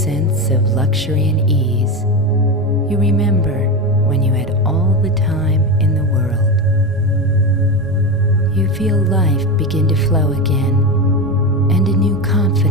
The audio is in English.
sense of luxury and ease, you remember when you had all the time in the world. You feel life begin to flow again, and a new confidence